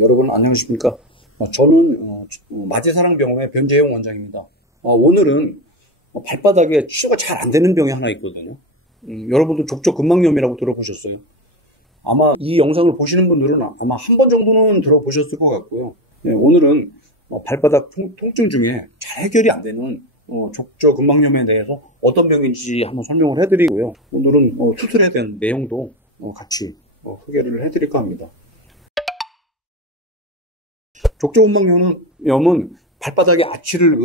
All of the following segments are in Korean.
여러분 안녕하십니까? 저는 마제사랑병원의 변재용 원장입니다. 오늘은 발바닥에 치료가 잘 안 되는 병이 하나 있거든요. 여러분도 족저근막염이라고 들어보셨어요? 아마 이 영상을 보시는 분들은 아마 한 번 정도는 들어보셨을 것 같고요. 오늘은 발바닥 통증 중에 잘 해결이 안 되는 족저근막염에 대해서 어떤 병인지 한번 설명을 해드리고요. 오늘은 수술에 대한 내용도 같이 소개를 해드릴까 합니다. 족저근막염은 발바닥에 아치를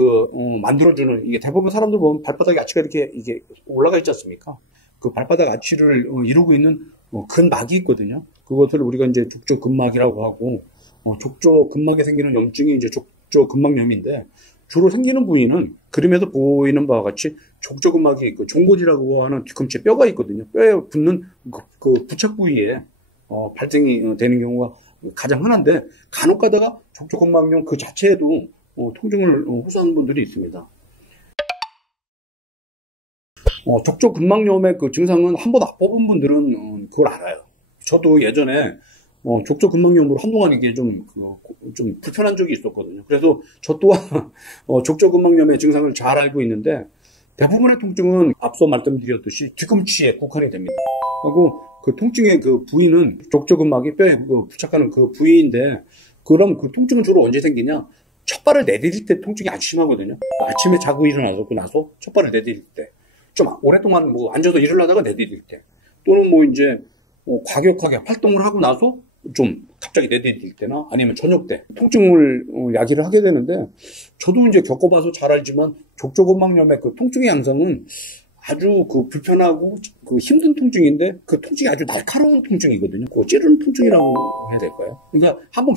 만들어주는, 이게 대부분 사람들 보면 발바닥에 아치가 이게 올라가 있지 않습니까? 그 발바닥 아치를 이루고 있는 근막이 있거든요. 그것을 우리가 이제 족저근막이라고 하고, 족저근막에 생기는 염증이 이제 족저근막염인데, 주로 생기는 부위는 그림에서 보이는 바와 같이 족저근막이 있고 종골이라고 하는 뒤꿈치에 뼈가 있거든요. 뼈에 붙는 그 부착 부위에 발생이 되는 경우가 가장 흔한데, 간혹 가다가 족저근막염 그 자체에도 통증을 호소하는 분들이 있습니다. 족저근막염의 그 증상은 한 번 아파본 분들은 그걸 알아요. 저도 예전에 족저근막염으로 한동안 이게 좀 불편한 적이 있었거든요. 그래서 저 또한 족저근막염의 증상을 잘 알고 있는데, 대부분의 통증은 앞서 말씀드렸듯이 뒤꿈치에 국한이 됩니다. 그리고 그 통증의 그 부위는 족저근막이 뼈에 부착하는 그 부위인데, 그럼 그 통증은 주로 언제 생기냐? 첫발을 내디딜 때 통증이 아주 심하거든요. 아침에 자고 일어나서 첫발을 내디딜 때, 좀 오랫동안 앉아서 일을 하다가 내디딜 때, 또는 이제 과격하게 활동을 하고 나서 좀 갑자기 내디딜 때나 아니면 저녁 때 통증을 야기를 하게 되는데, 저도 이제 겪어봐서 잘 알지만 족저근막염의 그 통증의 양상은 아주 불편하고 힘든 통증인데, 그 통증이 아주 날카로운 통증이거든요. 찌르는 통증이라고 해야 될까요? 그러니까 한번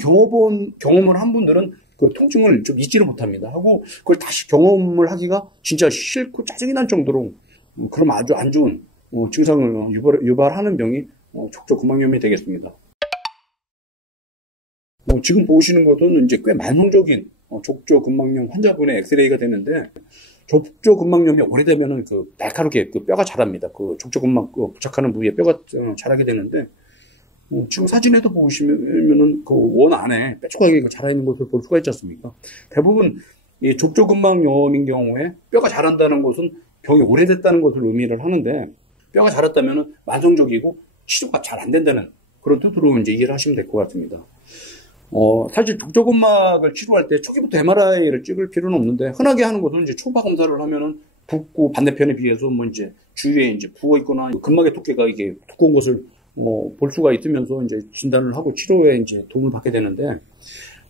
경험을 한 분들은 그 통증을 좀 잊지를 못합니다. 하고 그걸 다시 경험을 하기가 진짜 싫고 짜증이 날 정도로 그럼 아주 안 좋은 증상을 유발하는 병이 족저근막염이 되겠습니다. 지금 보시는 것은 이제 꽤 만성적인 족저근막염 환자분의 엑스레이가 되는데, 족저근막염이 오래되면은 날카롭게 뼈가 자랍니다. 족저근막 부착하는 부위에 뼈가 자라게 되는데, 지금 사진에도 보시면은 그 원 안에 뾰족하게 자라 있는 것을 볼 수가 있지 않습니까? 대부분 이 족저근막염인 경우에 뼈가 자란다는 것은 병이 오래됐다는 것을 의미를 하는데, 뼈가 자랐다면은 만성적이고 치료가 잘 안 된다는 그런 뜻으로 이제 이해를 하시면 될 것 같습니다. 사실 족저근막을 치료할 때 초기부터 MRI를 찍을 필요는 없는데, 흔하게 하는 것은 이제 초음파 검사를 하면은 붓고 반대편에 비해서 이제 주위에 이제 부어 있거나 근막의 두께가 이게 두꺼운 것을 볼 수가 있으면서 이제 진단을 하고 치료에 이제 도움을 받게 되는데,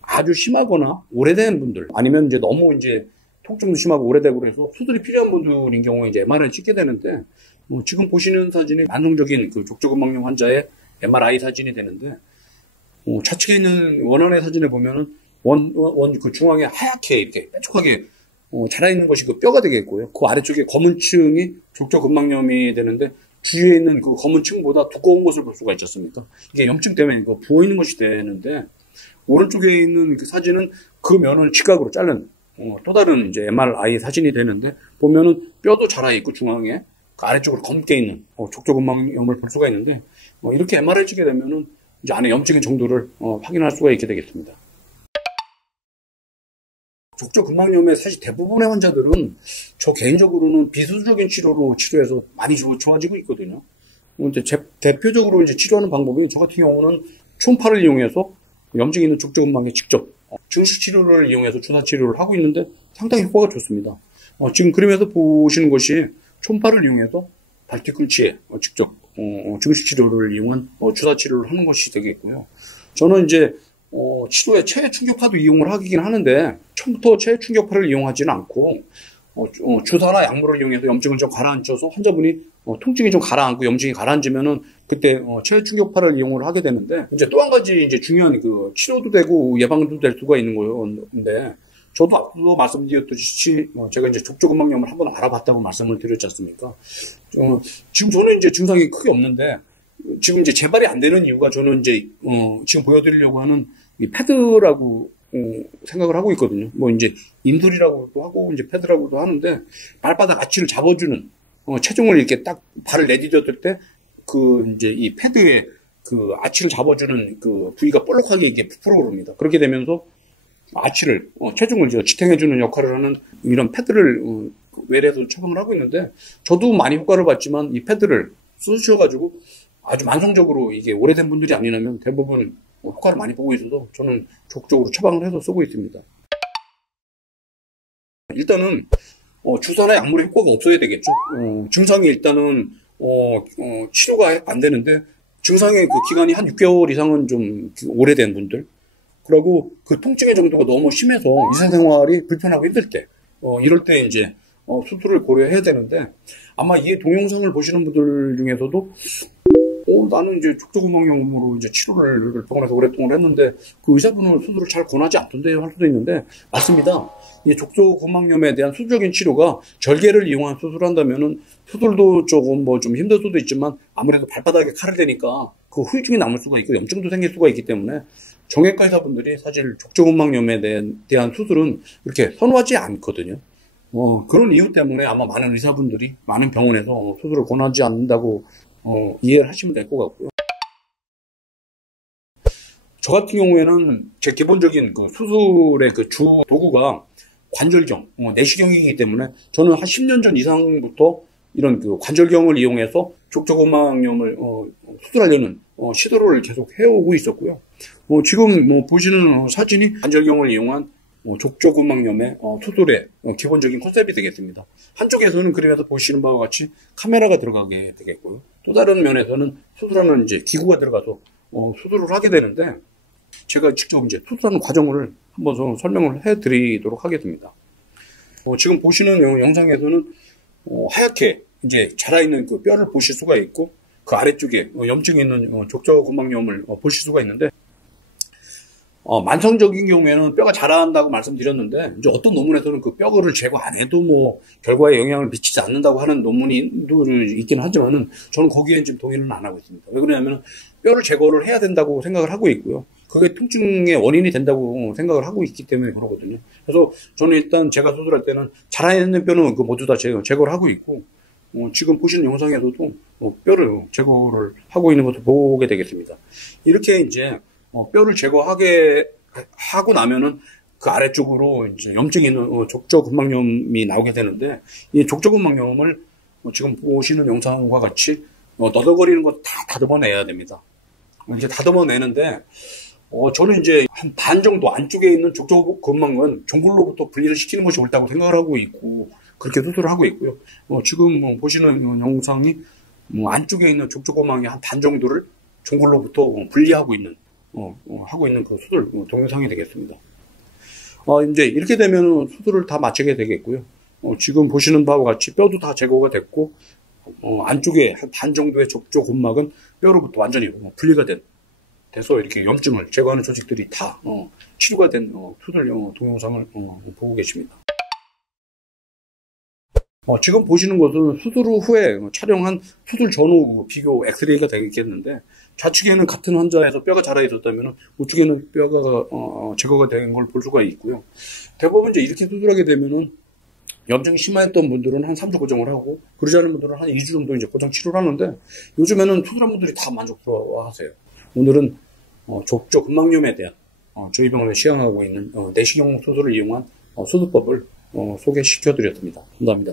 아주 심하거나 오래된 분들, 아니면 이제 너무 이제 통증도 심하고 오래되고 그래서 수술이 필요한 분들인 경우에 이제 MRI를 찍게 되는데, 지금 보시는 사진이 만성적인 족저근막염 환자의 MRI 사진이 되는데, 좌측에 있는 원안의 사진에 보면은 그 중앙에 하얗게 이렇게 뾰족하게 자라있는 것이 그 뼈가 되겠고요. 그 아래쪽에 검은 층이 족저근막염이 되는데, 주위에 있는 그 검은 층보다 두꺼운 것을 볼 수가 있지 않습니까? 이게 염증 때문에 부어 있는 것이 되는데, 오른쪽에 있는 그 사진은 그 면을 직각으로 자른 또 다른 이제 MRI 사진이 되는데, 보면은 뼈도 자라 있고 중앙에 그 아래쪽으로 검게 있는 족저근막염을 볼 수가 있는데, 이렇게 MRI 찍게 되면은 이제 안에 염증의 정도를 확인할 수가 있게 되겠습니다. 족저근막염의 사실 대부분의 환자들은 저 개인적으로는 비수술적인 치료로 치료해서 많이 좋아지고 있거든요. 이제 대표적으로 이제 치료하는 방법이, 저 같은 경우는 초음파를 이용해서 염증이 있는 족저근막에 직접 증식 치료를 이용해서 주사 치료를 하고 있는데 상당히 효과가 좋습니다. 지금 그림에서 보시는 것이 초음파를 이용해서 발 뒤꿈치에 직접 증식 치료를 이용한 주사 치료를 하는 것이 되겠고요. 저는 이제 치료에 체외 충격파도 이용을 하긴 하는데, 처음부터 체외 충격파를 이용하지는 않고 주사나 약물을 이용해서 염증을 좀 가라앉혀서 환자분이 통증이 좀 가라앉고 염증이 가라앉으면은 그때 체외 충격파를 이용을 하게 되는데, 이제 또 한 가지 이제 중요한 치료도 되고 예방도 될 수가 있는 건데, 저도 앞서 말씀드렸듯이 제가 이제 족저근막염을 한번 알아봤다고 말씀을 드렸지 않습니까? 지금 저는 이제 증상이 크게 없는데, 지금 이제 재발이 안 되는 이유가, 저는 이제 지금 보여드리려고 하는 이 패드라고 생각을 하고 있거든요. 이제 인솔이라고도 하고 이제 패드라고도 하는데, 발바닥 아치를 잡아주는 체중을 이렇게 딱 발을 내디뎠을 때 이제 이 패드에 그 아치를 잡아주는 그 부위가 볼록하게 이게 부풀어 오릅니다. 그렇게 되면서 아치를 체중을 지탱해주는 역할을 하는 이런 패드를 외래에서 처방을 하고 있는데, 저도 많이 효과를 봤지만 이 패드를 쓰셔가지고 아주 만성적으로 이게 오래된 분들이 아니라면 대부분 효과를 많이 보고 있어서 저는 적극적으로 처방을 해서 쓰고 있습니다. 일단은 주사나 약물의 효과가 없어야 되겠죠. 증상이 일단은 치료가 안 되는데, 증상의 그 기간이 한 6개월 이상은 좀 오래된 분들, 그리고 그 통증의 정도가 너무 심해서 일상생활이 불편하고 힘들 때, 이럴 때 이제 수술을 고려해야 되는데, 아마 이 동영상을 보시는 분들 중에서도 나는 이제 족저구멍염으로 이제 치료를 병원에서 오랫동안 했는데 그 의사분은 수술을 잘 권하지 않던데 할 수도 있는데, 맞습니다. 이 족저구멍염에 대한 수술적인 치료가 절개를 이용한 수술을 한다면은 수술도 조금 좀 힘들 수도 있지만 아무래도 발바닥에 칼을 대니까 그 후유증이 남을 수가 있고 염증도 생길 수가 있기 때문에 정형외과 의사분들이 사실 족저구멍염에 대한 수술은 이렇게 선호하지 않거든요. 그런 이유 때문에 아마 많은 의사분들이 많은 병원에서 수술을 권하지 않는다고 이해를 하시면 될 것 같고요. 저 같은 경우에는 제 기본적인 그 수술의 그 주 도구가 관절경, 내시경이기 때문에 저는 한 10년 전 이상부터 이런 그 관절경을 이용해서 족저구멍염을 수술하려는 시도를 계속 해오고 있었고요. 지금 보시는 사진이 관절경을 이용한 족저구멍염의 수술의 기본적인 컨셉이 되겠습니다. 한쪽에서는 그림에서 보시는 바와 같이 카메라가 들어가게 되겠고요. 또 다른 면에서는 수술하는 이제 기구가 들어가서 수술을 하게 되는데, 제가 직접 이제 수술하는 과정을 한번 설명을 해드리도록 하겠습니다. 지금 보시는 영상에서는 하얗게 이제 자라있는 그 뼈를 보실 수가 있고, 그 아래쪽에 염증이 있는 족저구멍염을 보실 수가 있는데, 만성적인 경우에는 뼈가 자란다고 말씀드렸는데, 이제 어떤 논문에서는 그 뼈를 제거 안 해도 결과에 영향을 미치지 않는다고 하는 논문이 있긴 하지만은 저는 거기엔 지금 동의는 안 하고 있습니다. 왜 그러냐면은 뼈를 제거를 해야 된다고 생각을 하고 있고요. 그게 통증의 원인이 된다고 생각을 하고 있기 때문에 그러거든요. 그래서 저는 일단 제가 수술할 때는 자라있는 뼈는 모두 다 제거를 하고 있고, 지금 보시는 영상에서도 뼈를 제거를 하고 있는 것을 보게 되겠습니다. 이렇게 이제 뼈를 하고 나면은 그 아래쪽으로 이제 염증이 있는 족저근막염이 나오게 되는데, 이 족저근막염을 지금 보시는 영상과 같이 너덜거리는 거 다 다듬어내야 됩니다. 이제 다듬어내는데, 저는 이제 한 반 정도 안쪽에 있는 족저근막은 종굴로부터 분리를 시키는 것이 옳다고 생각을 하고 있고, 그렇게 수술을 하고 있고요. 지금 보시는 영상이 안쪽에 있는 족저근막의 한 반 정도를 종굴로부터 분리하고 있는 그 수술 동영상이 되겠습니다. 이제 이렇게 되면 수술을 다 마치게 되겠고요. 지금 보시는 바와 같이 뼈도 다 제거가 됐고, 안쪽에 한 반 정도의 족저근막은 뼈로부터 완전히 분리가 돼서 이렇게 염증을 제거하는 조직들이 다 치료가 된 수술 동영상을 보고 계십니다. 지금 보시는 것은 수술 후에 촬영한 수술 전후 비교 엑스레이가 되겠는데, 좌측에는 같은 환자에서 뼈가 자라 있었다면 우측에는 뼈가 제거가 된 걸 볼 수가 있고요. 대부분 이제 이렇게 수술하게 되면은 염증이 심했던 분들은 한 3주 고정을 하고, 그러지 않은 분들은 한 2주 정도 이제 고정 치료를 하는데, 요즘에는 수술한 분들이 다 만족스러워 하세요. 오늘은 족저근막염에 대한 저희 병원에 시행하고 있는 내시경 수술을 이용한 수술법을 소개시켜 드렸습니다. 감사합니다.